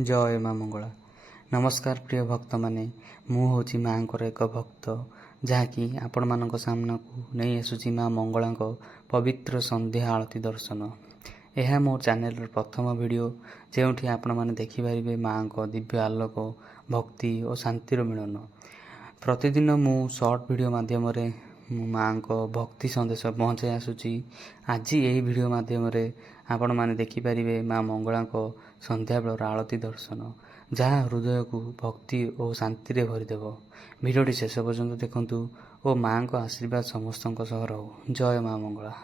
जय माँ मंगला। नमस्कार प्रिय भक्त माने, मु होची माँकर एक भक्त जहाँकि आपण मानक सामना को नहीं आसुची माँ मंगला पवित्र संध्या आलती दर्शन। यह मो चैनल प्रथम वीडियो जेउठी आपण माने देखि पारिबे माँ को दिव्य आलोक, भक्ति और शांतिर मिलन। प्रतिदिन मु शॉर्ट वीडियो माध्यम रे माँ को भक्ति संदेश पहुँचाई आसुची। आज यही वीडियो माध्यम रे आपण माने देखि पारिबे माँ मंगला को संध्या बेलर आलती दर्शन, जहाँ हृदय को भक्ति और शांति रे भरीदेव। वीडियोटी शेष पर्यंत देखंतु और माँ को आशीर्वाद समस्त रहो। जय माँ मंगला।